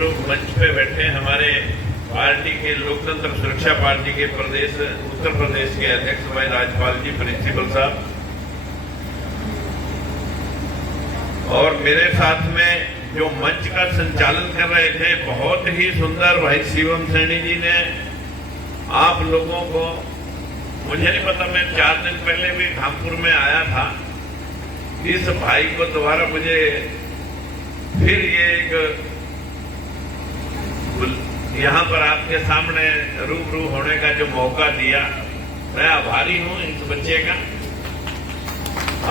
लोग मंच पे बैठे हमारे पार्टी के लोकतंत्र सुरक्षा पार्टी के प्रदेश उत्तर प्रदेश के अध्यक्ष भाई राजपाल जी, प्रिंसिपल साहब, और मेरे साथ में जो मंच का संचालन कर रहे थे बहुत ही सुंदर भाई शिवम सैनी जी ने आप लोगों को, मुझे नहीं पता, मैं 4 दिन पहले भी धामपुर में आया था। इस भाई को दोबारा मुझे फिर ये एक यहाँ पर आपके सामने रूबरू होने का जो मौका दिया, मैं आभारी हूँ इस बच्चे का।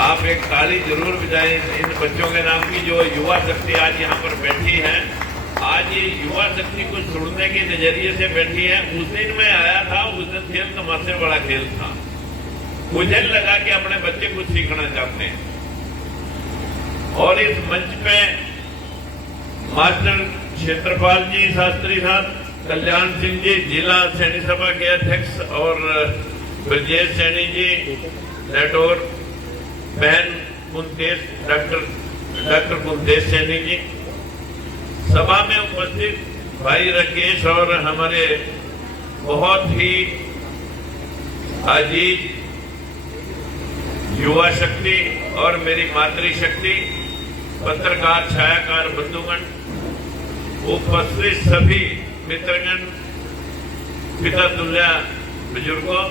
आप एक ताली जरूर बजाएं इन बच्चों के नाम की जो युवा शक्ति आज यहाँ पर बैठी है। आज ये युवा शक्ति को छोड़ने के नजरिए से बैठी है। उस दिन मैं आया था, उस दिन खेल तमाशे बड़ा खेल था। मुझे लगा कि अपने बच्चे कुछ सीखना चाहते हैं, और इस मंच पे मास्टर क्षेत्रपाल जी शास्त्री साहब, कल्याण सिंह जी जिला सैनी सभा के अध्यक्ष, और ब्रजेश सैनी जी, नेटोर बहन कुंतेश, डॉक्टर कुंतेश सैनी जी, सभा में उपस्थित भाई राकेश और हमारे बहुत ही अजीज युवा शक्ति और मेरी मातृशक्ति, पत्रकार छायाकार बंधुगण, उपस्थित सभी मित्रगण, पिता तुल्य बुजुर्गों,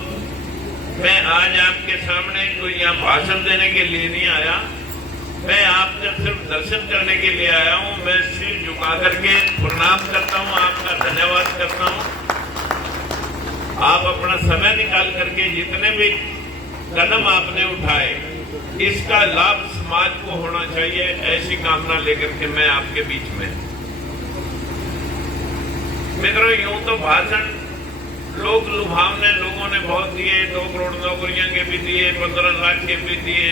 मैं आज आपके सामने कोई यहाँ भाषण देने के लिए नहीं आया। मैं आपसे सिर्फ दर्शन करने के लिए आया हूँ। मैं सिर झुका करके प्रणाम करता हूँ, आपका धन्यवाद करता हूँ। आप अपना समय निकाल करके जितने भी कदम आपने उठाए, इसका लाभ समाज को होना चाहिए, ऐसी कामना लेकर के मैं आपके बीच में। मित्रों, यूं तो भाषण लोग लुभावने लोगों ने बहुत दिए, 2 करोड़ नौकरियां के भी दिए, 15 लाख के भी दिए,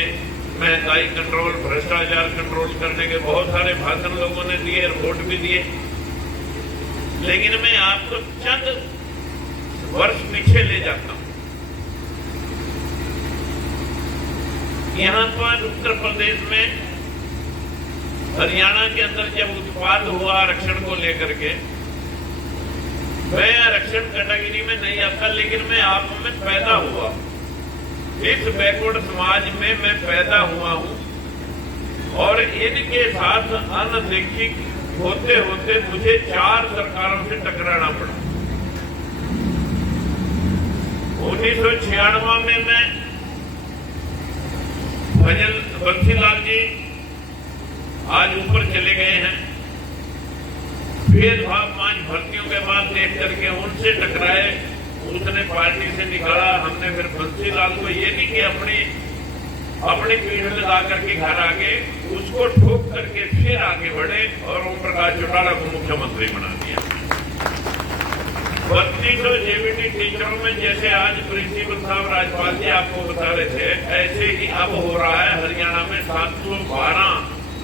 महंगाई कंट्रोल, भ्रष्टाचार कंट्रोल करने के बहुत सारे भाषण लोगों ने दिए, रिपोर्ट भी दिए। लेकिन मैं आपको चंद वर्ष पीछे ले जाता हूं। यहाँ पर उत्तर प्रदेश में, हरियाणा के अंदर जब उत्पाद हुआ आरक्षण को लेकर के, मैं आरक्षण कैटेगरी में नहीं आता, लेकिन मैं आप में पैदा हुआ, इस बैकवर्ड समाज में मैं पैदा हुआ हूं, और इनके साथ अनदेखी होते होते मुझे 4 सरकारों से टकराना पड़ा। 1996 में मैं बंसीलाल जी आज ऊपर चले गए हैं, भेदभाव 5 भर्तियों के बाद देख करके उनसे टकराए, उसने पार्टी से निकाला। हमने फिर बंसीलाल को ये नहीं कि अपनी पीठ में ला करके घर आके उसको ठोक करके फिर आगे बढ़े और ओम प्रकाश चौटाला को मुख्यमंत्री बना दिया। 3200 जेबीटी टीचरों में जैसे आज प्रिंसिपल साहब राजपाल जी आपको बता रहे थे, ऐसे ही अब हो रहा है। हरियाणा में 712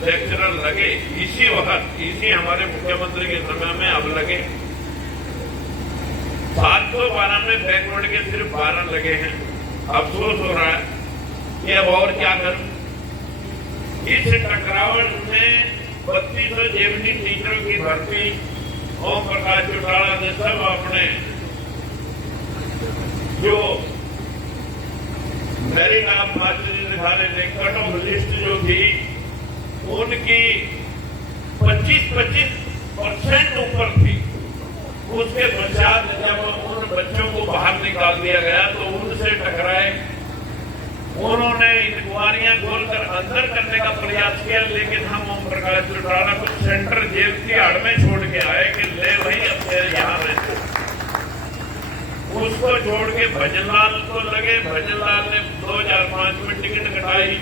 लेक्चरर लगे इसी वक्त, इसी हमारे मुख्यमंत्री के समय में अब लगे। 712 में बैकवर्ड के सिर्फ 12 लगे हैं। अफसोस हो रहा है कि अब और क्या करूं। इस टकराव में 3200 जेबीटी टीचरों की भर्ती ओम प्रकाश चौटाला ने सब अपने जो मेरिट ऑफ मार्क्स दिखा रहे थे, कट ऑफ लिस्ट जो थी उनकी 25% ऊपर थी। उसके पश्चात जब उन बच्चों को बाहर निकाल दिया गया तो उनसे टकराए। उन्होंने इंक्वायरियां खोलकर अंदर करने का प्रयास किया, लेकिन हम ओम प्रकाश चौटाला को सेंट्रल जेल की आड़ में छोड़ के आए कि ले वही अब यहाँ रहते। उसको छोड़ के भजनलाल को लगे। भजनलाल ने 2005 में टिकट कटाई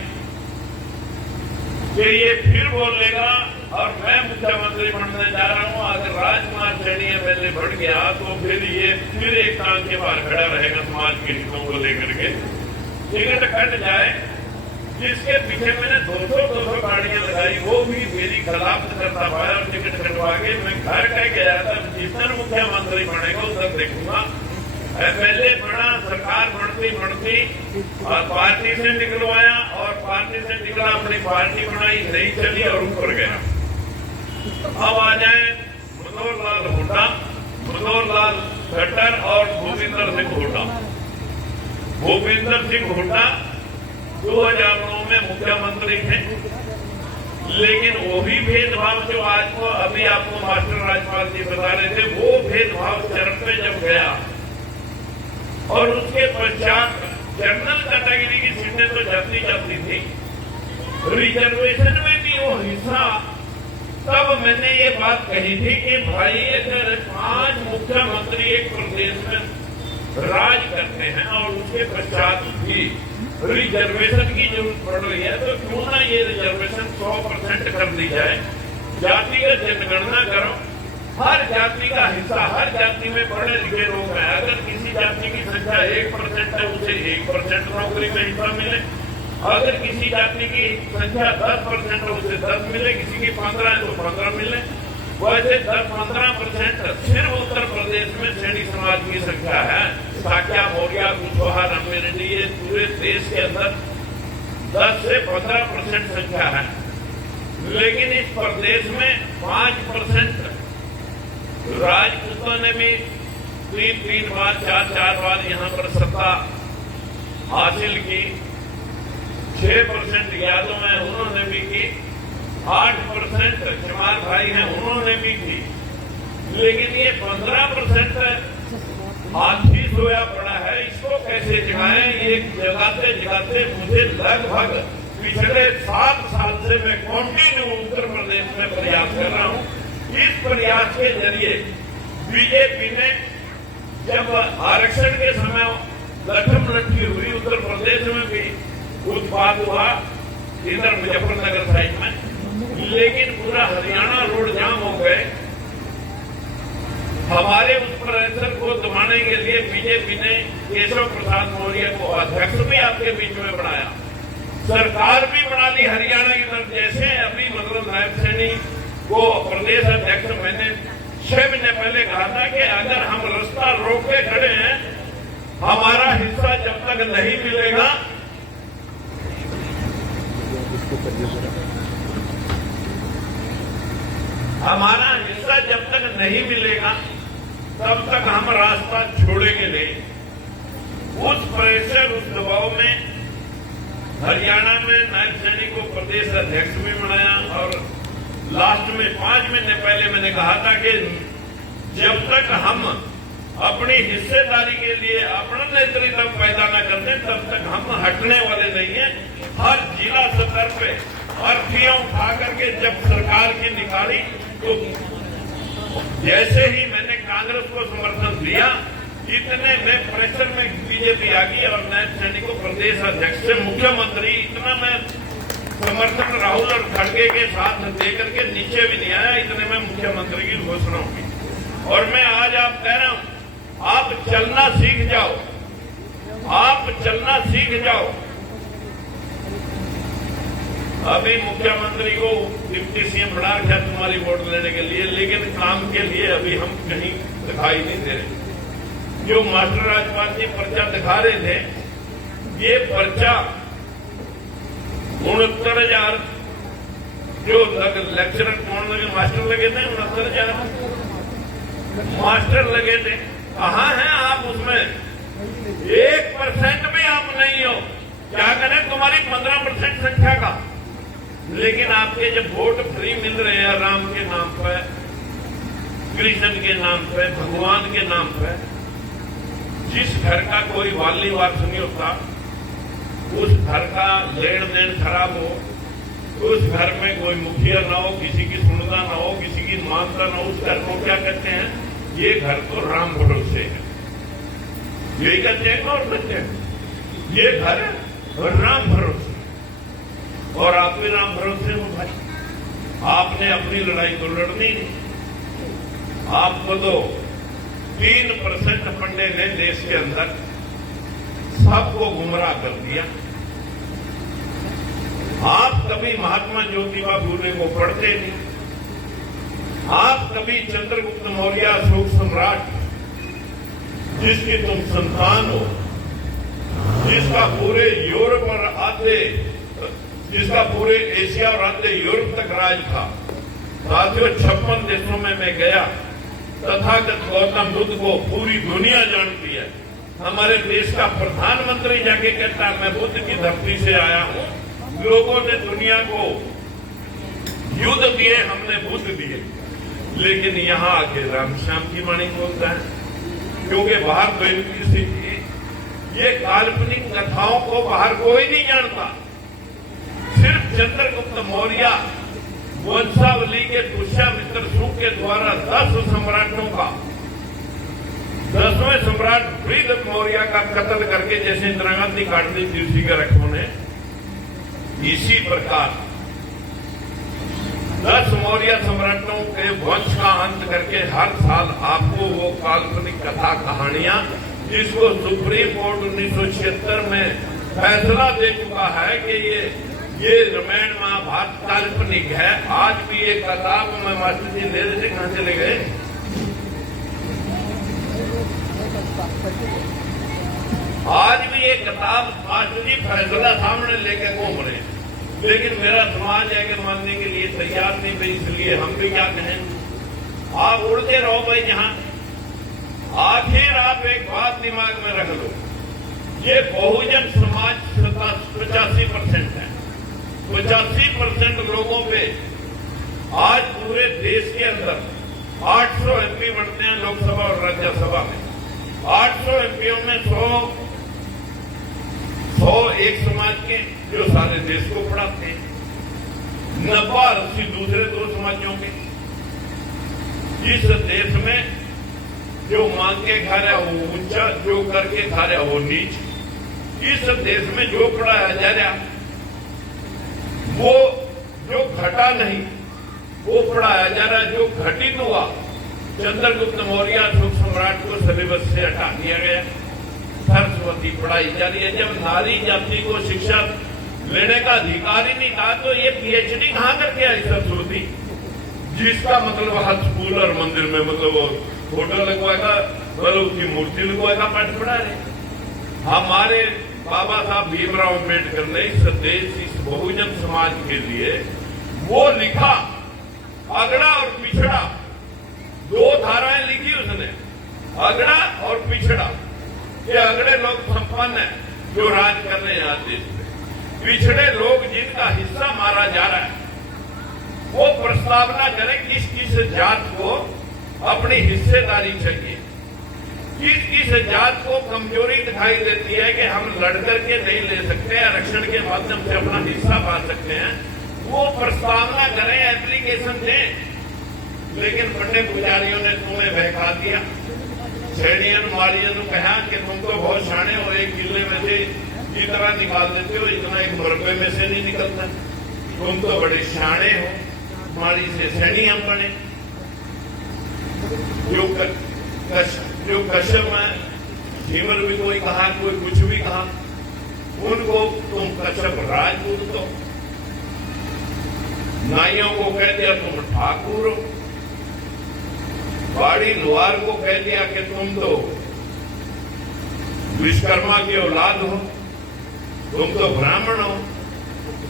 कि ये फिर बोलेगा और मैं मुख्यमंत्री बनने जा रहा हूं। अगर राजकुमार सैनी एमएलए बढ़ गया तो फिर ये फिर एक टांग के बाहर खड़ा रहेगा समाज के हितों को लेकर के। टिकट कट जाए, जिसके पीछे मैंने 200 गाड़ियां लगाई, वो भी मेरी खिलाफत करता पाया और टिकट कटवा के मैं घर कह गया था जिस दिन मुख्यमंत्री बनेगा उस दिन देखूंगा। एमएलए बना, सरकार बढ़ती और पार्टी से निकलवाया और पार्टी से निकला, अपनी पार्टी बनाई, नहीं चली और ऊपर गया। अब आ जाए सुरिंदर सिंह हुड्डा 2009 में मुख्यमंत्री थे, लेकिन वो भी भेदभाव जो आज को अभी आपको मास्टर राज्यपाल जी बता रहे थे, वो भेदभाव चरम पे जब गया और उसके पश्चात जनरल कैटेगरी की सीटें तो जाती थी, रिजर्वेशन में भी वो हिस्सा, तब मैंने ये बात कही थी कि भाई अगर 5 मुख्यमंत्री एक प्रदेश में राज करते हैं और उसके पश्चात भी रिजर्वेशन की जरूरत पड़ रही है, तो क्यों ना ये रिजर्वेशन 100% कर दी जाए। जातिगत जनगणना करो, हर जाति का हिस्सा, हर जाति में पढ़े लिखे लोग हैं, अगर किसी जाति की संख्या 1% है उसे 1% नौकरी में हिस्सा मिले, अगर किसी जाति की संख्या 10% है उसे 10 मिले, किसी की 15 है तो 15 मिले। वैसे 10-15% सिर्फ उत्तर प्रदेश में सैनी समाज की संख्या है। साक्या, मौर्य, कुशवाहा, रामी रेड्डी, ये पूरे देश के अंदर 10 से 15% संख्या है, लेकिन इस प्रदेश में 5% राजपूतों ने भी 3 बार 4 बार यहाँ पर सत्ता हासिल की, 6% यादव हैं उन्होंने भी की, 8% चमार भाई हैं उन्होंने भी की, लेकिन ये 15% हाथी सोया पड़ा है, इसको कैसे जगाएं? ये जगाते जगाते मुझे लगभग पिछले 7 साल से मैं कंटिन्यू उत्तर प्रदेश में प्रयास कर रहा हूँ। इस प्रयास के जरिए बीजेपी ने जब आरक्षण के समय लठम लट्ठी हुई, उत्तर प्रदेश में भी उत्पाद हुआ इधर मुजफ्फरनगर साइड में, लेकिन पूरा हरियाणा रोड जाम हो गए। हमारे उस प्रेशर को दबाने के लिए बीजेपी ने केशव प्रसाद मौर्य को अध्यक्ष भी आपके बीच में बनाया, सरकार भी बना ली हरियाणा की तरफ। जैसे अभी मतलब नायब सैनी को प्रदेश अध्यक्ष मैंने 6 महीने पहले कहा था कि अगर हम रास्ता रोक के खड़े हैं, हमारा हिस्सा जब तक नहीं मिलेगा, हमारा हिस्सा जब तक नहीं मिलेगा तब तक हम रास्ता छोड़ेंगे नहीं। उस प्रेशर, उस दबाव में हरियाणा में नायब सैनी को प्रदेश अध्यक्ष भी बनाया और लास्ट में 5 महीने पहले मैंने कहा था कि जब तक हम अपनी हिस्सेदारी के लिए अपना नेतृत्व पैदा न करते तब तक हम हटने वाले नहीं है। हर जिला स्तर पे अर्थियां उठा करके जब सरकार की निकाली, तो जैसे ही मैंने कांग्रेस को समर्थन दिया, इतने में प्रेशर में बीजेपी आ गई और नायब सैनी को प्रदेश अध्यक्ष से मुख्यमंत्री, इतना मैं समर्थन राहुल और खड़गे के साथ देकर के नीचे भी नहीं आया, इतने में मुख्यमंत्री की घोषणा हुई। और मैं आज आप कह रहा हूं, आप चलना सीख जाओ, आप चलना सीख जाओ। अभी मुख्यमंत्री को डिप्टी सीएम बना रखा तुम्हारी वोट लेने के लिए, लेकिन काम के लिए अभी हम कहीं दिखाई नहीं दे रहे। जो मास्टर राज्यपाल जी पर्चा दिखा रहे थे, ये पर्चा 69,000 जो लेक्चरर कौन लगे, मास्टर लगे थे, 69,000 मास्टर लगे थे। कहाँ हैं आप? उसमें 1% भी आप नहीं हो। क्या करें तुम्हारी 15% संख्या का? लेकिन आपके जब वोट फ्री मिल रहे हैं राम के नाम पर, कृष्ण के नाम पर, भगवान के नाम पर, जिस घर का कोई वाली वारस नहीं होता, उस घर का लेन देन खराब हो, उस घर में कोई मुखिया ना हो, किसी की सुनता ना हो, किसी की मानता ना हो, उस घर को क्या कहते हैं? ये घर तो राम भरोसे है। यही कहते हैं और कहते हैं ये घर राम भरोसे, और आप भी राम भरोसे हो भाई। आपने अपनी लड़ाई तो लड़नी नहीं। आपको तो 3% फंडे ने देश के अंदर सबको गुमराह कर दिया। आप कभी महात्मा ज्योतिबा फूले को पढ़ते नहीं, आप कभी चंद्रगुप्त मौर्य अशोक सम्राट जिसकी तुम संतान हो, जिसका पूरे यूरोप और आधे, जिसका पूरे एशिया और आधे यूरोप तक राज था। साथियों, 56 देशों में मैं गया। तथागत गौतम बुद्ध को पूरी दुनिया जानती है। हमारे देश का प्रधानमंत्री जाके कहता है मैं बुद्ध की धरती से आया हूं, लोगों ने दुनिया को युद्ध दिए, हमने बुद्ध दिए। लेकिन यहां आके रामश्याम की वाणी बोलता है, क्योंकि बाहर तो इनकी ये काल्पनिक कथाओं को बाहर कोई नहीं जानता। सिर्फ चंद्रगुप्त मौर्य वंशावली के पुष्यमित्र सुख के द्वारा 10 सम्राटों का 10वें सम्राट वृद्ध मौर्य का कत्ल करके जैसे इंदिरा गांधी काट दी थी उसी के रखों ने, इसी प्रकार 10 मौर्य सम्राटों के वंश का अंत करके हर साल आपको वो काल्पनिक कथा कहानियां, जिसको सुप्रीम कोर्ट 1976 में फैसला दे चुका है कि ये रामायण महाभारत काल्पनिक है। आज भी ये किताब में मास्टर जी ले रहे थे, कहां चले गए? आज भी ये किताब मास्टर जी फैसला सामने लेके घूम रहे हैं, लेकिन मेरा समाज है कि मानने के लिए तैयार नहीं भाई, इसलिए हम भी क्या कहें। आप उड़ते रहो भाई जहां। आखिर आप एक बात दिमाग में रख लो, ये बहुजन समाज 85% है। 85% लोगों पे आज पूरे देश के अंदर 800 एमपी बनते हैं लोकसभा और राज्यसभा में। 800 एमपीओं में 100 एक समाज के जो सारे देश को पढ़ाते हैं, 90-80 दूसरे 2 समाजों के। इस देश में जो मांग के खा रहा वो ऊंचा, जो करके खा रहा वो नीच। इस देश में जो पढ़ाया जा रहा वो जो घटा नहीं वो पढ़ाया जा रहा है, जो घटित हुआ चंद्रगुप्त मौर्य सुख सम्राट को सिलेबस से हटा दिया गया। सरस्वती पढ़ाई जा रही है। जब नारी जाति को शिक्षा लेने का अधिकार ही नहीं था तो ये पीएचडी कहां करके आई सरस्वती, जिसका मतलब हर स्कूल और मंदिर में मतलब फोटो लगवाएगा, मतलब उसकी मूर्ति लगवाएगा, पाठ पढ़ा रहे। हमारे बाबा साहब भीमराव अम्बेडकर ने इस देश, इस बहुजन समाज के लिए वो लिखा, अगड़ा और पिछड़ा 2 धाराएं लिखी उसने, अगड़ा और पिछड़ा। ये अगड़े लोग संपन्न है जो राज कर रहे हैं देश में, पिछड़े लोग जिनका हिस्सा मारा जा रहा है वो प्रस्तावना करें किस किस जात को अपनी हिस्सेदारी चाहिए। किस किस जात को कमजोरी दिखाई देती है कि हम लड़कर के नहीं ले सकते, आरक्षण के माध्यम से अपना हिस्सा पा सकते हैं, वो प्रस्तावना करें, एप्लीकेशन दें। लेकिन बड़े पुजारियों ने तुम्हें बहका दिया, छेड़ियन मारियन ने कहा कि तुम तो बहुत शाणे हो, एक किले में से की तरह निकाल देते हो, इतना एक मुरब्बे में से नहीं निकलता, तुम तो बड़े शाणे हो, हमारी से सैनी हम बने। जो कश्यप में भीमर भी कोई कहा, कोई कुछ भी कहा, उनको तुम कश्यप राजपूत दो। नाइयों को कह दिया तुम ठाकुर हो, बाड़ी लोहार को कह दिया कि तुम तो विश्वकर्मा की औलाद हो, तुम तो ब्राह्मण हो,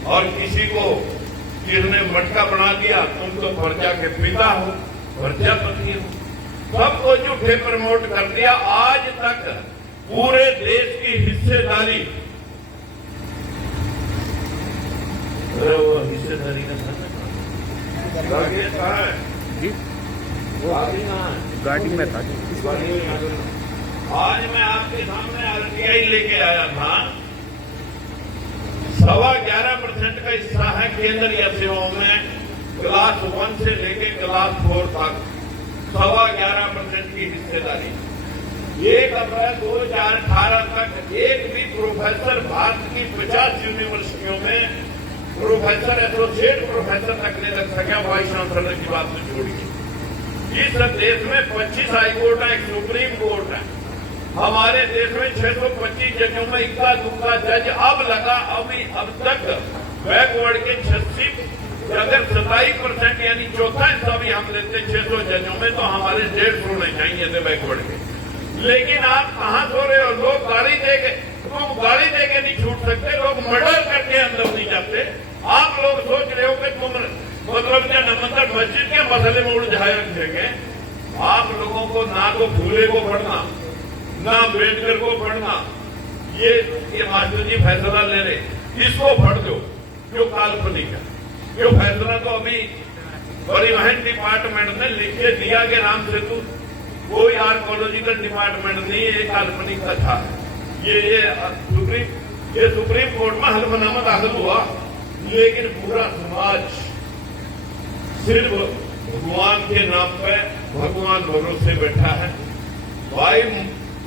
और किसी को किसने मटका बना दिया तुम तो प्रजा के पिता हो, प्रजापति हो। सबको झूठे प्रमोट कर दिया। आज तक पूरे देश की हिस्सेदारी, वो हिस्सेदारी का गाड़ी कहाँ है? गाड़ी कहाँ है? गाड़ी में था। आज मैं आपके सामने आरटीआई लेके आया था। 11.25% का हिस्सा है केंद्रीय सेवाओं में, क्लास 1 से लेके क्लास 4 तक 11.25% की हिस्सेदारी। 1 अप्रैल 2018 तक एक भी प्रोफेसर भारत की 50 यूनिवर्सिटियों में प्रोफेसर, एसोसिएट प्रोफेसर तक नहीं लग सका, वाइस चांसलर की बात तो छोड़िए। इस देश में 25 हाईकोर्ट है, एक सुप्रीम कोर्ट है। हमारे देश में 625 जजों में इक्का दुक्का जज अब लगा। अब तक बैकवर्ड के 86, अगर 27% यानी चौथा हिस्सा भी हम लेते 600 जजों में, तो हमारे 150 होने चाहिए थे बैकवर्ड के। लेकिन आप कहां सो रहे हो? लोग गाड़ी देके, तुम गाड़ी देके नहीं छूट सकते, लोग मर्डर करके अंदर नहीं जाते। आप लोग सोच रहे हो कि तुम मतलब क्या मतलब मस्जिद के मसले में उलझाए रखेंगे। आप लोगों को ना तो फूले को पढ़ना, ना अम्बेडकर को पढ़ना, ये मास्टर जी फैसला ले रहे, इसको पढ़ दो जो काल्पनिक है। जो फैसला तो अभी परिवहन डिपार्टमेंट ने लिख के दिया के नाम से तो कोई आर्कोलॉजिकल डिपार्टमेंट नहीं, ये काल्पनिक कथा है। ये सुप्रीम कोर्ट में हलफनामा दाखिल हुआ, लेकिन पूरा समाज सिर्फ भगवान के नाम पे भगवान भरोसे बैठा है। भाई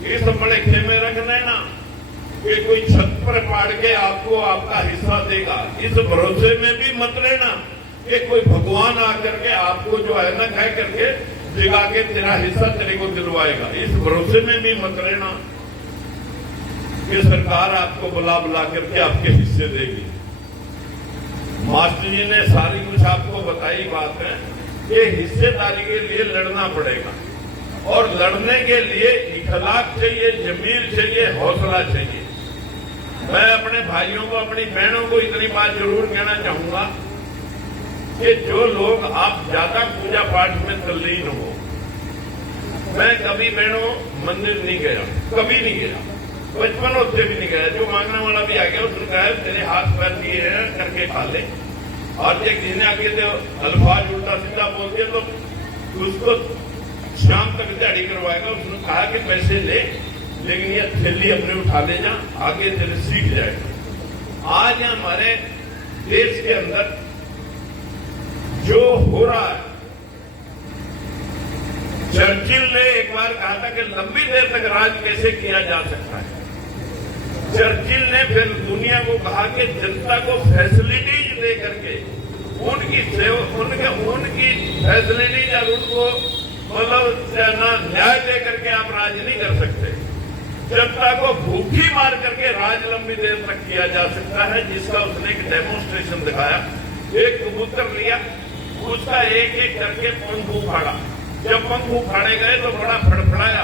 ये सब बड़े खेमे रख लेना कि कोई छत पर पाड़ के आपको आपका हिस्सा देगा, इस भरोसे में भी मत लेना कि कोई भगवान आकर के आपको जो है ना कह करके दिखा के तेरा हिस्सा तेरे को दिलवाएगा, इस भरोसे में भी मत रहना कि सरकार आपको बुला बुला करके आपके हिस्से देगी। मास्टर जी ने सारी कुछ आपको बताई बात है कि हिस्सेदारी के लिए लड़ना पड़ेगा, और लड़ने के लिए इखलाक चाहिए, जमीर चाहिए, हौसला चाहिए। मैं अपने भाइयों को, अपनी बहनों को इतनी बात जरूर कहना चाहूंगा कि जो लोग आप ज्यादा पूजा पाठ में तल्लीन हो, मैं कभी बहनों मंदिर नहीं गया, कभी नहीं गया, बचपन होते भी नहीं गया। जो मांगने वाला भी आ गया उसने कहा तेरे हाथ पैर दिए हैं करके खा ले, और एक जिन्हें आगे तो अल्फाज उल्टा सीधा बोलते तो उसको शाम तक दिहाड़ी करवाएगा। उसने कहा कि पैसे ले, लेकिन ये थैली अपने उठा ले जा, आगे तेरे सीख जाएगा। आज हमारे देश के अंदर जो हो रहा है, चर्चिल ने एक बार कहा था कि लंबी देर तक राज कैसे किया जा सकता है। चर्चिल ने फिर दुनिया को कहा कि जनता को फैसिलिटीज दे करके उनकी फैसिलिटीज और उनको मतलब न्याय दे करके आप राज नहीं कर सकते। जनता को भूखी मार करके राज लंबी देर तक किया जा सकता है, जिसका उसने एक डेमोन्स्ट्रेशन दिखाया। एक कबूतर लिया, उसका एक एक करके पंख उखाड़ा। जब पंख उखाड़े गए तो बड़ा फड़फड़ाया,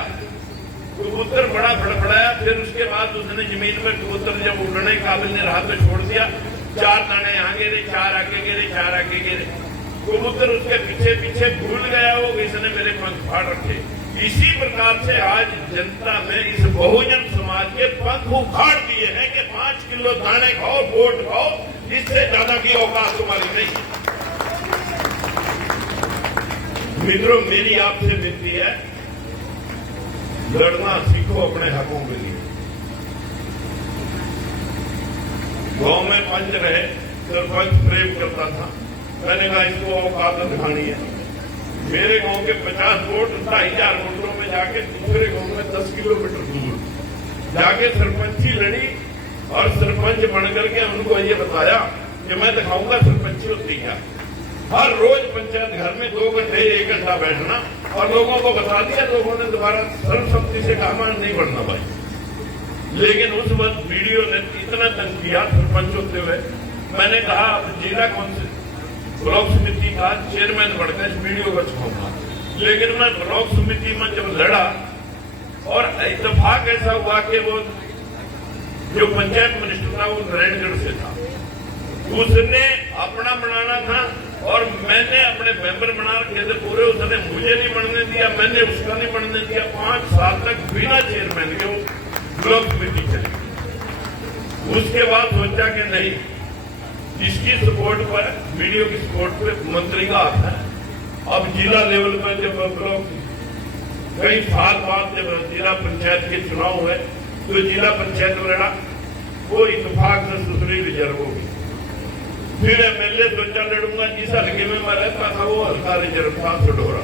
कबूतर बड़ा फड़फड़ाया। फिर उसके बाद उसने जमीन में कबूतर जब उड़ने काबिल नहीं रहा तो छोड़ दिया। 4 दाने यहाँ गिरे, 4 आगे गिरे, 4 आगे गिरे। कबूतर उसके पीछे पीछे भूल गया वो इसने मेरे पंख फाड़ रखे। इसी प्रकार से आज जनता में इस बहुजन समाज के पंख उखाड़ दिए हैं कि 5 किलो दाने खाओ, वोट खाओ, इससे ज्यादा की औकात तुम्हारी नहीं। मित्रों, मेरी आपसे विनती है, लड़ना सीखो अपने हकों के लिए। गांव में पंच रहे, सरपंच प्रेम करता था, मैंने कहा इसको औकात दिखानी है। मेरे गांव के 50 वोट 2,500 वोटों में जाके दूसरे गांव में 10 किलोमीटर दूर जाके सरपंची लड़ी, और सरपंच बन करके उनको ये बताया कि मैं दिखाऊंगा सरपंची होती क्या। हर रोज पंचायत घर में 2 घंटे 1 घंटा बैठना, और लोगों को बता दिया। लोगों ने दोबारा सर्वसम्मति से कहा मैं नहीं बढ़ना भाई। लेकिन उस वक्त वीडियो ने इतना तंग किया सरपंच होते हुए, मैंने कहा अब जिला काउंसिल ब्लॉक समिति का चेयरमैन बढ़कर इस वीडियो को छाऊंगा। लेकिन मैं ब्लॉक समिति में जब लड़ा, और इत्तेफाक ऐसा हुआ कि वो जो पंचायत मिनिस्टर था वो नारायणगढ़ से था, उसने अपना बनाना था और मैंने अपने मेंबर बना रखे थे पूरे। उसने मुझे नहीं बनने दिया, मैंने उसका नहीं बनने दिया। 5 साल तक बिना चेयरमैन के वो ब्लॉक समिति चली। उसके बाद सोचा कि नहीं, इसकी सपोर्ट पर, वीडियो की सपोर्ट पे मंत्री का हाथ है। अब जिला लेवल पर जब ब्लॉक कई साल बाद जब जिला पंचायत के चुनाव हुए तो जिला पंचायत में लड़ा, वो इत्तेफाक से दूसरी रिजर्व होगी। फिर एमएलए सोचा लड़ूंगा, जिस हल्के में मैं रहता था वो हल्का रिजर्व था सडोरा।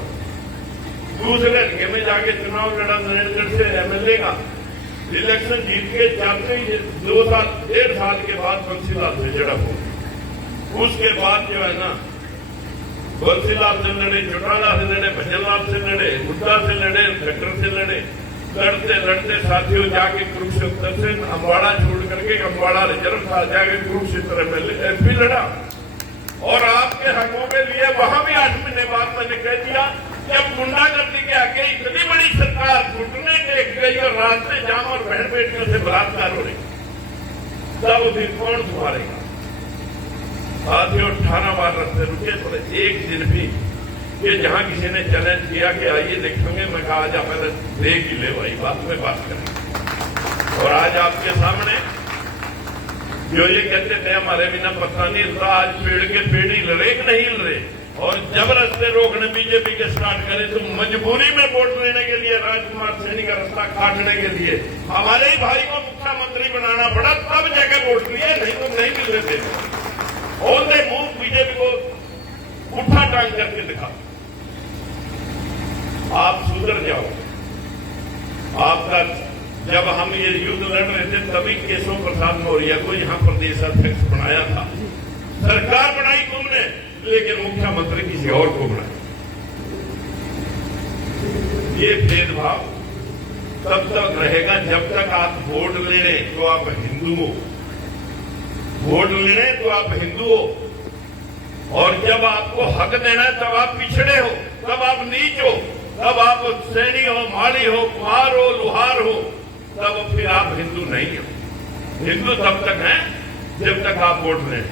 दूसरे हल्के में जाके चुनाव लड़ा नारायणगढ़ से एमएलए का। इलेक्शन जीत के जाते ही 2 साल 1.5 साल के बाद बंसीलाल से झड़प हो। उसके बाद जो है ना, बंसीलाल से लड़े, चौटाला से लड़े, भजनलाल से लड़े, हुड्डा से लड़े, खट्टर से लड़े। लड़ते लड़ते साथियों जाके कुरुक्षेत्र से अम्बाड़ा छोड़ करके, अम्बाड़ा रिजर्व था, जाके कुरुक्षेत्र में एमपी लड़ा। और आपके हकों के लिए वहां भी 8 महीने बाद मैंने कह दिया, जब गुंडागर्दी के आगे इतनी बड़ी सरकार घुटने टेक गई और रास्ते जाम और बहन बेटियों से बलात्कार हो रही, तब फिर कौन संभालेगा। साथियों 18 बार रास्ते रुके, थोड़े एक दिन भी कि जहां किसी ने चैलेंज किया कि आइए देखेंगे, मैं कहा आज आप पहले देख ही ले भाई, बाद में बात करेंगे। और आज आपके सामने जो ये कहते थे हमारे बिना पता नहीं हिलता, आज पेड़ के पेड़ ही हिल रहे कि नहीं हिल रहे। और जब रास्ते रोकने बीजेपी के स्टार्ट करे तो मजबूरी में वोट लेने के लिए राजकुमार सैनी का रास्ता काटने के लिए हमारे ही भाई को मुख्यमंत्री बनाना पड़ा, तब जाकर वोट लिए, नहीं तो नहीं मिल रहे थे। और मुंह बीजेपी को उठा टांग करके दिखा, आप सुधर जाओ। आपका जब हम ये युद्ध लड़ रहे थे तभी केशव प्रसाद मौर्य को यहाँ प्रदेश अध्यक्ष बनाया था, सरकार बनाई तुमने, लेकिन मुख्यमंत्री किसी और को बनाया। ये भेदभाव तब तक रहेगा जब तक आप वोट ले लें तो आप हिंदू हो, वोट ले लें तो आप हिंदू हो, और जब आपको हक देना है तब आप पिछड़े हो, तब आप नीच हो, तब आप सैनी हो, माली हो, कुम्हार हो, लुहार हो, तब फिर आप हिंदू नहीं हो। हिंदू तब तक हैं जब तक आप वोट लें।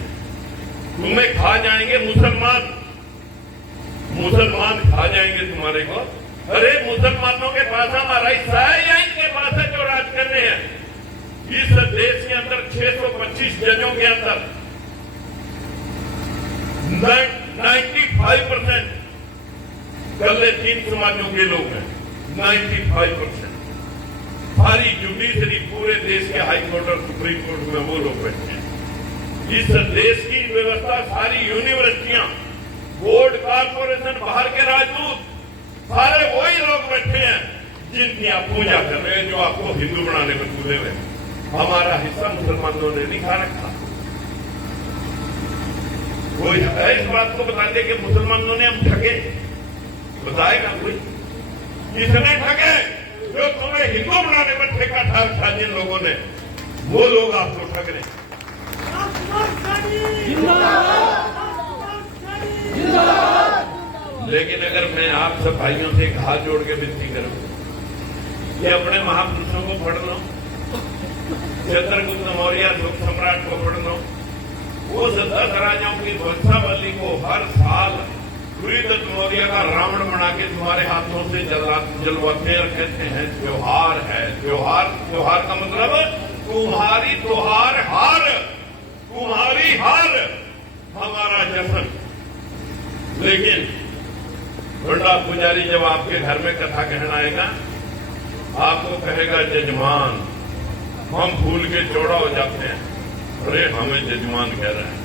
तुम्हें खा जाएंगे मुसलमान, मुसलमान खा जाएंगे तुम्हारे को। अरे मुसलमानों के पास हमारा हिस्सा है या इनके पास है जो राज कर रहे हैं? इस देश के अंदर 625 जजों के अंदर 95% कल्ले 3 समाजों के लोग हैं। 95% सारी जुडिशरी पूरे देश के हाई कोर्ट और सुप्रीम कोर्ट में वो लोग बैठे हैं। इस देश की व्यवस्था, सारी यूनिवर्सिटियां, बोर्ड, कॉर्पोरेशन, बाहर के राजदूत, सारे वही लोग बैठे हैं जिनकी आप पूजा कर रहे हैं, जो आपको हिंदू बनाने में तुले हुए। हमारा हिस्सा मुसलमानों ने नहीं खा रखा। कोई इस बात को बताते कि मुसलमानों ने हम ठगे, बताएगा कोई? किसने ठगे? जो तुम्हें हिंदू बनाने में ठेका था जिन लोगों ने, वो लोग आपको ठग रहे। लेकिन अगर मैं आप सब भाइयों से एक हाथ जोड़ के विनती करूं कि अपने महापुरुषों को पढ़ लो, चंद्रगुप्त मौर्य दुख सम्राट को पढ़ लो, वो 10 राजाओं की वंशावली को हर साल सूर्यदत्त मौर्य का रावण बना के तुम्हारे हाथों से जलवाते हैं और कहते हैं त्योहार है। त्योहार, त्योहार का मतलब तुम्हारी त्योहार हार, तुम्हारी हार, हमारा जश्न। लेकिन बड़ा पुजारी जब आपके घर में कथा कहना आएगा, आपको कहेगा जजमान, हम भूल के चौड़ा हो जाते हैं। अरे हमें जजमान कह रहा है,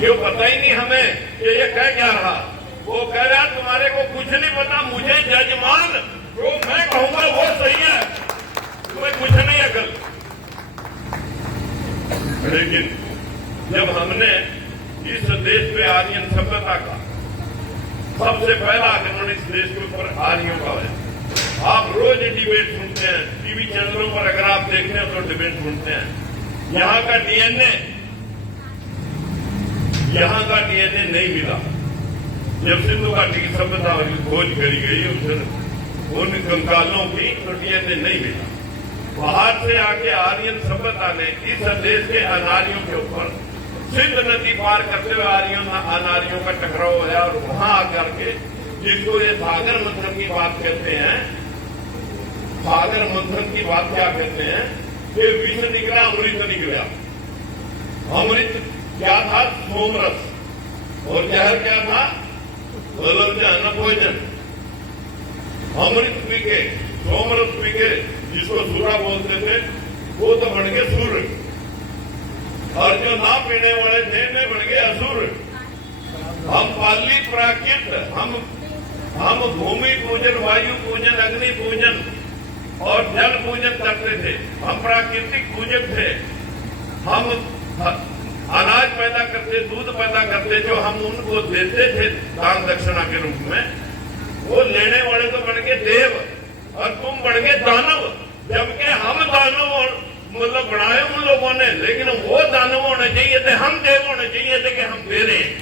ये पता ही नहीं हमें कि ये कह क्या रहा। वो कह रहा तुम्हारे को कुछ नहीं पता, मुझे जजमान जो मैं कहूंगा वो सही है, तुम्हें कुछ नहीं अकल। लेकिन जब हमने इस देश पे आर्यन सभ्यता का सबसे पहला आक्रमण इस देश के ऊपर आर्यों का है। आप रोज डिबेट सुनते हैं टीवी चैनलों पर, अगर आप देखते हैं तो डिबेट सुनते हैं। यहाँ का डीएनए नहीं मिला। जब सिंधु घाटी की सभ्यता की खोज करी गई उन कंकालों की, तो डीएनए नहीं मिला। बाहर से आके आर्यन सभ्यता ने इस देश के अनार्यों के ऊपर सिंध नदी पार करते हुए अनार्यों का टकराव हुआ, और वहां आकर के जिसको ये सागर मंथन की बात कहते हैं, सागर मंथन की बात क्या कहते हैं, फिर विष निकला, अमृत निकला। अमृत क्या था? सोमरस। और जहर क्या था? भोजन। अमृत पी के, सोमरस पी के, जिसको सूरा बोलते थे, वो तो बन गए सूर्य, और जो ना पीने वाले थे वे बन गए असुर। हम पाली प्राकृत, हम भूमि पूजन, वायु पूजन, अग्नि पूजन और जल पूजन करते थे। हम प्राकृतिक पूजक थे। हम अनाज पैदा करते, दूध पैदा करते, जो हम उनको देते थे दान दक्षिणा के रूप में, वो लेने वाले तो बन गए देव और तुम बन गए दानव। जबकि हम दानव मतलब बनाए उन लोगों ने, लेकिन वो दानव होने चाहिए थे, हम देव होने चाहिए थे कि हम दे रहे हैं।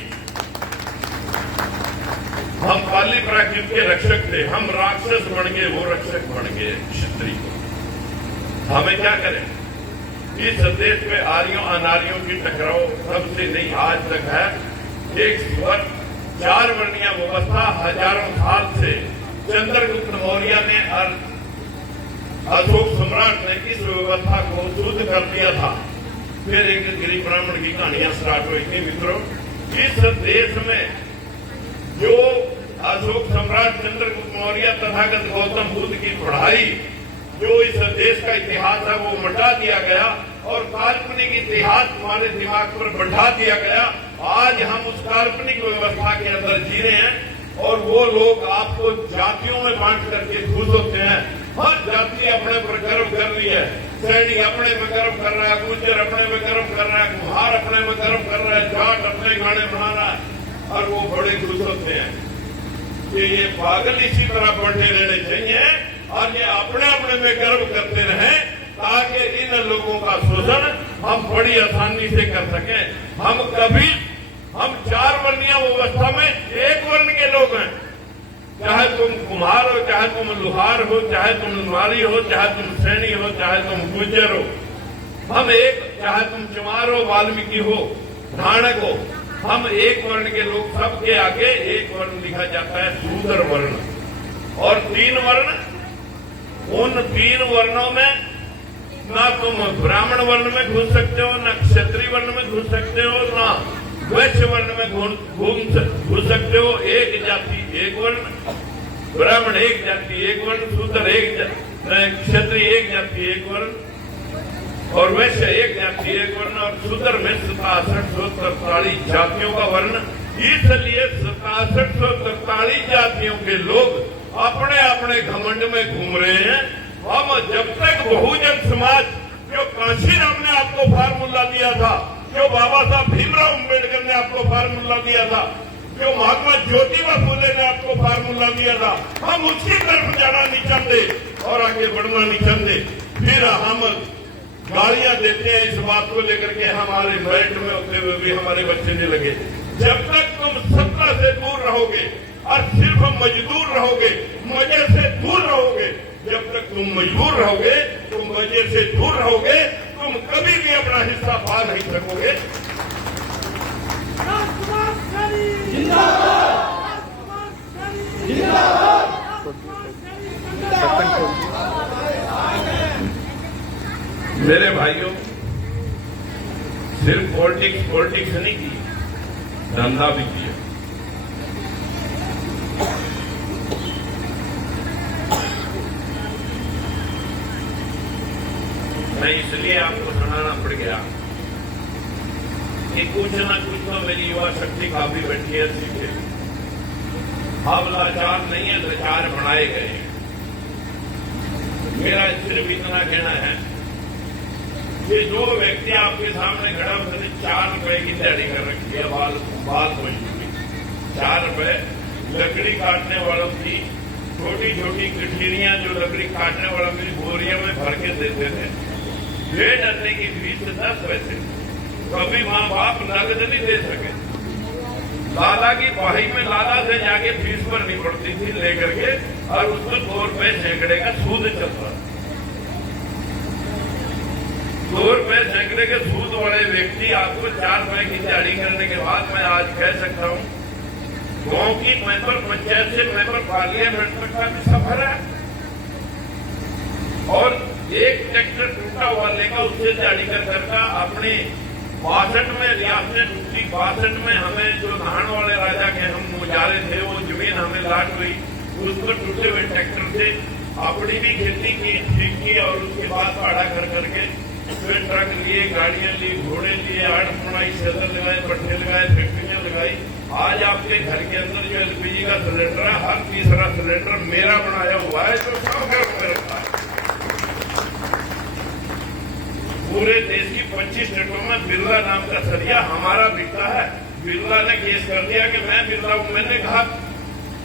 हम पाली प्राकृत के रक्षक थे, हम राक्षस बन गए, वो रक्षक बन गए क्षत्रिय। हमें क्या करें? इस देश में आर्यों अनार्यों की टकराव सबसे नहीं आज तक है। एक स्वर चार वर्णीय व्यवस्था हजारों साल से चंद्रगुप्त मौर्य ने और अशोक सम्राट ने इस व्यवस्था को शुद्ध कर दिया था। फिर एक गिरी ब्राह्मण की कहानियां स्टार्ट हुई थी। मित्रों, इस देश में जो अशोक सम्राट चंद्रगुप्त मौर्य तथागत गौतम बुद्ध की पढ़ाई, जो इस देश का इतिहास है वो मिटा दिया गया और काल्पनिक इतिहास हमारे दिमाग पर बैठा दिया गया। आज हम उस काल्पनिक व्यवस्था के अंदर जी रहे हैं और वो लोग आपको जातियों में बांट करके खुश होते हैं। हर जाति अपने पर गर्व कर रही है। सैनी अपने में गर्व कर रहा है, गुर्जर अपने में गर्व कर रहा है, कुम्हार अपने में गर्व कर रहा है, जाट अपने गाने बना रहा है और वो बड़े खुश होते हैं कि ये पागल इसी तरह बढ़ते रहने चाहिए और ये अपने अपने में गर्व करते रहे ताकि इन लोगों का शोषण हम बड़ी आसानी से कर सके। हम चार वर्णीय व्यवस्था में एक वर्ण के लोग हैं, चाहे तुम कुम्हार हो, चाहे तुम लुहार हो, चाहे तुम मारी हो, चाहे तुम सैनी हो, चाहे तुम गुर्जर हो, हम एक, चाहे तुम चमार हो, वाल्मीकि हो, धानक हो, हम एक वर्ण के लोग। सबके आगे एक वर्ण लिखा जाता है शूद्र वर्ण। और तीन वर्ण, उन तीन वर्णों में ना तुम ब्राह्मण वर्ण में घुस सकते हो, ना क्षत्रिय वर्ण में घुस सकते हो, ना वैश्य वर्ण में घुस सकते हो। एक जाति एक वर्ण, ब्राह्मण एक जाति एक वर्ण, शूद्र एक, क्षत्रिय एक जाति एक वर्ण और वैश्य एक जाति एक वर्ण। और शूद्र में 6743 जातियों का वर्ण। इसलिए 6743 जातियों के लोग अपने अपने घमंड में घूम रहे हैं। हम जब तक बहुजन समाज, जो कांशीराम ने आपको फार्मूला दिया था, जो बाबा साहब भीमराव अम्बेडकर ने आपको फार्मूला दिया था, जो महात्मा ज्योतिबा फुले ने आपको फार्मूला दिया था, हम उसकी तरफ जाना नहीं चाहते और आगे बढ़ना नहीं चाहते। फिर हम गालियां देते हैं इस बात को लेकर के हमारे बैठ में होते हुए भी हमारे बच्चे नहीं लगे। जब तक तुम सत्ता से दूर रहोगे और सिर्फ मजदूर रहोगे, मजे से दूर रहोगे, जब तक तुम मजबूर रहोगे, तुम मजे से दूर रहोगे, तुम कभी भी अपना हिस्सा पा नहीं सकोगे। मेरे भाइयों, सिर्फ पॉलिटिक्स नहीं की, धंधा भी किया। मैं इसलिए आपको सुनाना पड़ गया कि कुछ ना कुछ तो मेरी युवा शक्ति काफी बैठी है सीखे। अब लाचार नहीं है, लाचार बनाए गए। मेरा सिर्फ इतना कहना है कि जो व्यक्ति आपके सामने खड़ा उसने 4 रुपए की तैयारी कर रखी है, बाल मजदूरी 4 रुपए। लकड़ी काटने वालों की छोटी छोटी कठिनियां जो लकड़ी काटने वालों की बोरियों में भर के देते थे, 1.5 आने की फीस 10 पैसे। कभी माँ बाप नगद नहीं दे सके। लाला की पढ़ाई में लाला से जाके फीस भरनी पड़ती थी लेकर के और उसमें 2 रुपए सैकड़े का सूद चलता। 2 रुपए सैकड़े के सूद वाले व्यक्ति आपको 4 रुपए की दिहाड़ी करने के बाद मैं आज कह सकता हूँ गांव की मेंबर पंचायत से मेंबर पार्लियामेंट तक का भी सफर है। और एक ट्रैक्टर टूटा हुआ लेगा उससे दिहाड़ी कर का अपने 62 में रियासतें टूटी। 62 में हमें जो धान वाले राजा के हम मुजारे थे वो जमीन हमें लाट हुई, उसको टूटे हुए ट्रैक्टर से अपनी भी खेती की, ठीक की और उसके बाद भाड़ा कर करके फिर ट्रक लिए, गाड़ियां ली, घोड़े लिए, आड़ बनाई, सदर लगाए, पट्टे लगाए, फैक्ट्रियां लगाई। आज आपके घर के अंदर जो एलपीजी का सिलेंडर है, हर तीसरा सिलेंडर मेरा बनाया हुआ है जो सब घर में रखा है। पूरे देश की 25 स्टेटों में बिरला नाम का सरिया हमारा बिकता है। बिरला ने केस कर दिया कि मैं बिरला हूं। मैंने कहा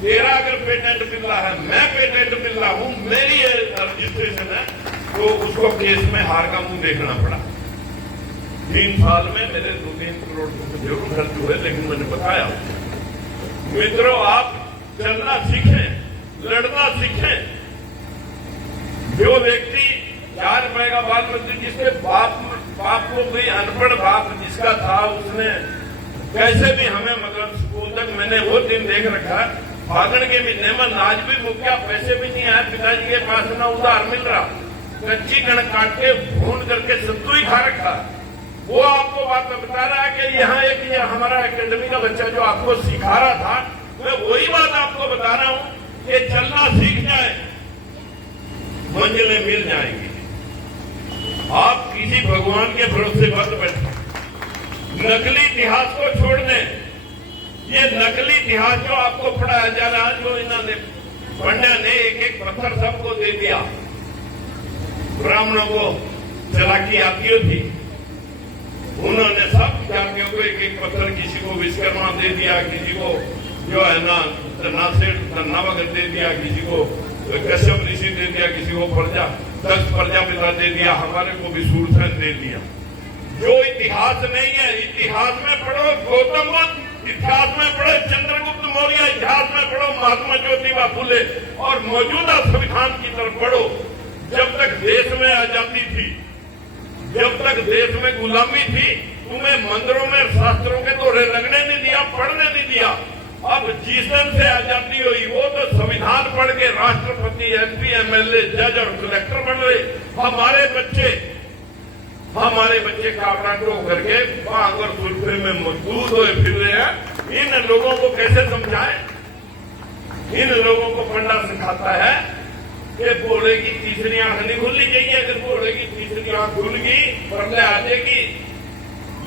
तेरा अगर पेटेंट बिरला है, मैं पेटेंट बिरला हूं, मेरी रजिस्ट्रेशन है, तो उसको केस में हार का मुंह देखना पड़ा। 3 साल में मेरे 2-3 करोड़ रुपए जरूर खर्च हुए, लेकिन मैंने बताया मित्रों आप चलना सीखें, लड़ना सीखें। जो व्यक्ति 4 रुपए का बाल मंत्री, जिसके बाप को भी अनपढ़ बाप जिसका था, उसने कैसे भी हमें मतलब स्कूल तक मैंने वो दिन देख रखा, फागण के महीने में नाच भी मुक्या, पैसे भी नहीं आए पिताजी के पास, ना उधार मिल रहा, कच्ची कणक काट के भून करके सत्तू ही खा रखा। वो आपको बात बता रहा है कि यहाँ एक ये हमारा एकेडमी का बच्चा जो आपको सिखा रहा था, मैं वही बात आपको बता रहा हूँ कि चलना सीख जाए, मंजिलें मिल जाएंगी। आप किसी भगवान के भरोसे मत बैठो, नकली इतिहास को छोड़ दें। ये नकली इतिहास जो आपको पढ़ाया जा रहा है, जो इन्होंने पंड्या ने एक एक पत्थर सबको दे दिया, ब्राह्मणों को चलाकी आती थी, उन्होंने सब जातियों को एक एक पत्थर, किसी को विश्वकर्मा दे दिया, किसी को जो है ना नावगत दे दिया, किसी को कश्यप ऋषि दे दिया, किसी को दक्ष प्रजापिता दे दिया, हमारे को भी सूरसेन दे दिया। जो इतिहास नहीं है, इतिहास में पढ़ो गौतम बुद्ध, इतिहास में पढ़ो चंद्रगुप्त मौर्य, इतिहास में पढ़ो महात्मा ज्योतिबा फुले, और मौजूदा संविधान की तरफ पढ़ो। जब तक देश में आजादी थी, जब तक देश में गुलामी थी, तुम्हें मंदिरों में शास्त्रों के दोहरे लगने नहीं दिया, पढ़ने नहीं दिया। अब जिस दिन से आजादी हुई, वो तो संविधान पढ़ के राष्ट्रपति, एमपी, एमएलए, जज और कलेक्टर बन रहे। हमारे बच्चे कावड़ा टो करके बाग और सुल्फे में मजबूत हुए फिर रहे हैं। इन लोगों को कैसे समझाएं? इन लोगों को पंडा सिखाता है कि घोड़े की तीसरी आंख नहीं खुलनी चाहिए, अगर घोड़े की तीसरी आंख खुल गई परले आ जाएगी।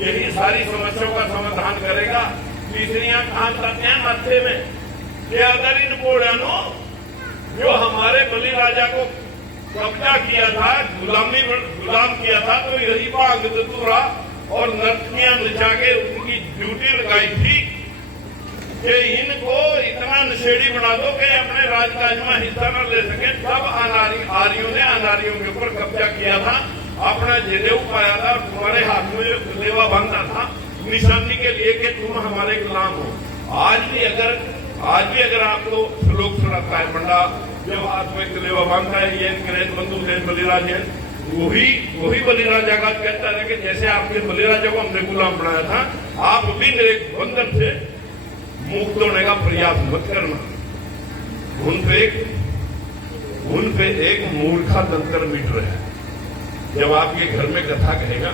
यही सारी समस्याओं का समाधान करेगा। तीसरी आंख कहां करते हैं? मत्थे में। कि अगर इन घोड़ों जो हमारे बलि राजा को कब्जा किया था, गुलाम किया था, तो यही भाग दतूरा और नर्तकियां नचा के उनकी ड्यूटी लगाई थी कि इनको इतना नशेड़ी बना दो कि अपने राजकाज में हिस्सा न ले सके। तब आर्यों ने अनारियों के ऊपर कब्जा किया था, अपना जनेऊ पाया था, तुम्हारे हाथ में लेवा बांधा था निशानी के लिए कि तुम हमारे गुलाम हो। आज भी अगर आपको श्लोक सुनाता है पंडा, जब हाथ में कलेवा बांधता है, ये अंग्रेज बंधु देन बलिराज है, वही बलिराजा का कहता है कि जैसे आपने बलिराजा को हमने गुलाम बनाया था, आप भी मेरे बंधन से मुक्त होने का प्रयास मत करना। उन पे एक मूर्खा दंतर मिट रहा है। जब आपके घर में कथा कहेगा,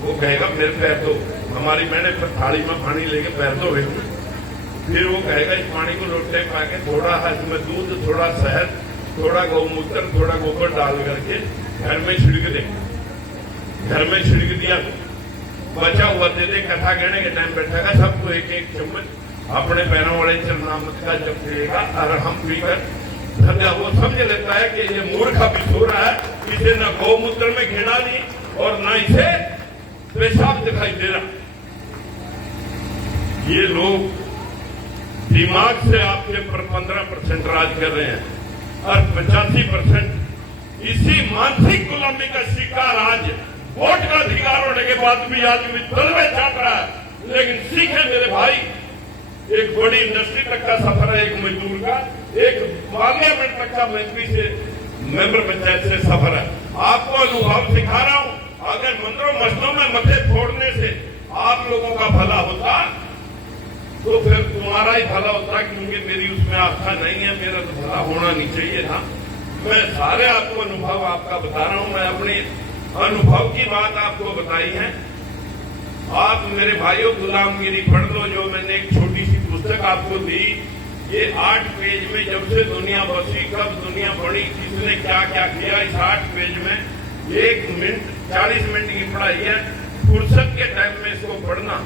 वो कहेगा मेरे पैर दो, हमारी मैंने थाली में पानी लेके पैर दो, फिर वो कहेगा इस पानी को लोटे पाके थोड़ा इसमें दूध, थोड़ा शहद, थोड़ा गौमूत्र, थोड़ा गोबर डाल करके घर में छिड़क दे। घर में छिड़क दिया, बचा हुआ दे दे, कथा कहने के टाइम बैठेगा, सबको एक एक चम्मच अपने पैरों वाले चरनामृत का जब पिएगा और हम पीकर वो समझ लेता है कि ये मूर्ख अभी सो रहा है, इसे न गौमूत्र में घिना दी और न इसे पेशाब दिखाई दे रहा। ये लोग दिमाग से आपके पर 15% राज कर रहे हैं और 85% इसी मानसिक गुलामी का शिकार आज वोट का अधिकार होने के बाद भी आदमी तलवे चाट रहा है। लेकिन सीखे मेरे भाई, एक बड़ी इंडस्ट्री तक का सफर है एक मजदूर का, एक पार्लियामेंट तक का मंत्री से मेंबर पंचायत से सफर है। आपको अनुभव सिखा रहा हूं, अगर मंदिरों मस्जिदों में मथे फोड़ने से आप लोगों का भला होता तो फिर तुम्हारा ही भला होता, क्योंकि मेरी उसमें आस्था नहीं है, मेरा तो भला होना नहीं चाहिए था। मैं सारे आपको अनुभव आपका बता रहा हूं, मैं अपने अनुभव की बात आपको बताई है। आप मेरे भाइयों गुलामगिरी पढ़ लो, जो मैंने एक छोटी सी पुस्तक आपको दी। ये 8 पेज में जब से दुनिया बसी, कब दुनिया बड़ी, किसने क्या क्या किया, इस 8 पेज में 1 मिनट 40 मिनट की पढ़ाई है। फुर्सत के टाइम में इसको पढ़ना।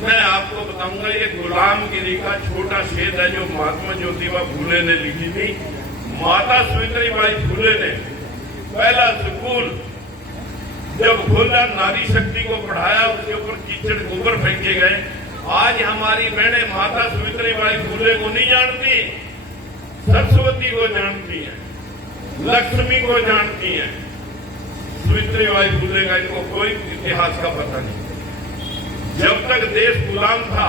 मैं आपको बताऊंगा, ये गुलामगिरी का छोटा शेर है जो महात्मा ज्योतिबा फुले ने लिखी थी। माता सावित्रीबाई फुले ने पहला स्कूल जब खोला, नारी शक्ति को पढ़ाया, उसके ऊपर कीचड़ गोबर फेंके गए। आज हमारी बहनें माता सावित्रीबाई फुले को नहीं जानती, सरस्वती को जानती हैं, लक्ष्मी को जानती हैं। सावित्रीबाई फुले का इनको कोई इतिहास का पता नहीं। जब तक देश गुलाम था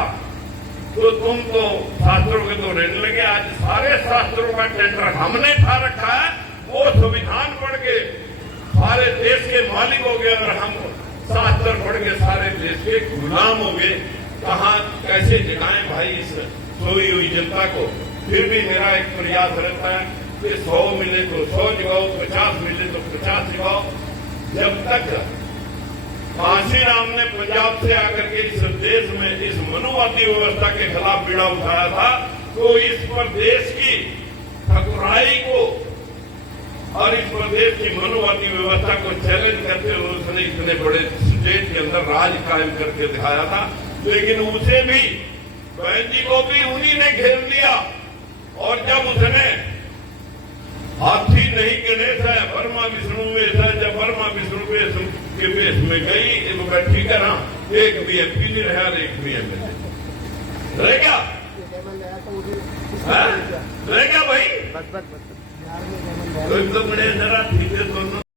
तो तुमको शास्त्रों के तो रहने लगे। आज सारे शास्त्रों का टेंडर हमने खा रखा है। वो संविधान पढ़ के सारे देश के मालिक हो गए और हम शास्त्र पढ़ के सारे देश के गुलाम हो गए। कहाँ कैसे जगाएं भाई इस सोई हुई जनता को। फिर भी मेरा एक प्रयास रहता है कि 100 मिले तो 100 जगाओ, 50 मिले तो 50 जगाओ। जब तक कांशीराम ने पंजाब से आकर के इस देश में इस मनुवादी व्यवस्था के खिलाफ बीड़ा उठाया था, तो इस प्रदेश की ठकुराई को और इस प्रदेश की मनुवादी व्यवस्था को चैलेंज करते हुए उसने इतने बड़े स्टेट के अंदर राज कायम करके दिखाया था। लेकिन उसे भी, बहन जी को भी उन्हीं ने घेर लिया। और जब उसने हाथी नहीं गणेश है, वर्मा विष्णु वेश है, जब वर्मा विष्णु वेश के वेश में गई तो बैठी कर, एक भी एमपी नहीं रहा, एक भी एमएलए रहेगा, रहेगा भाई। तो गणेश जरा ठीक है दोनों।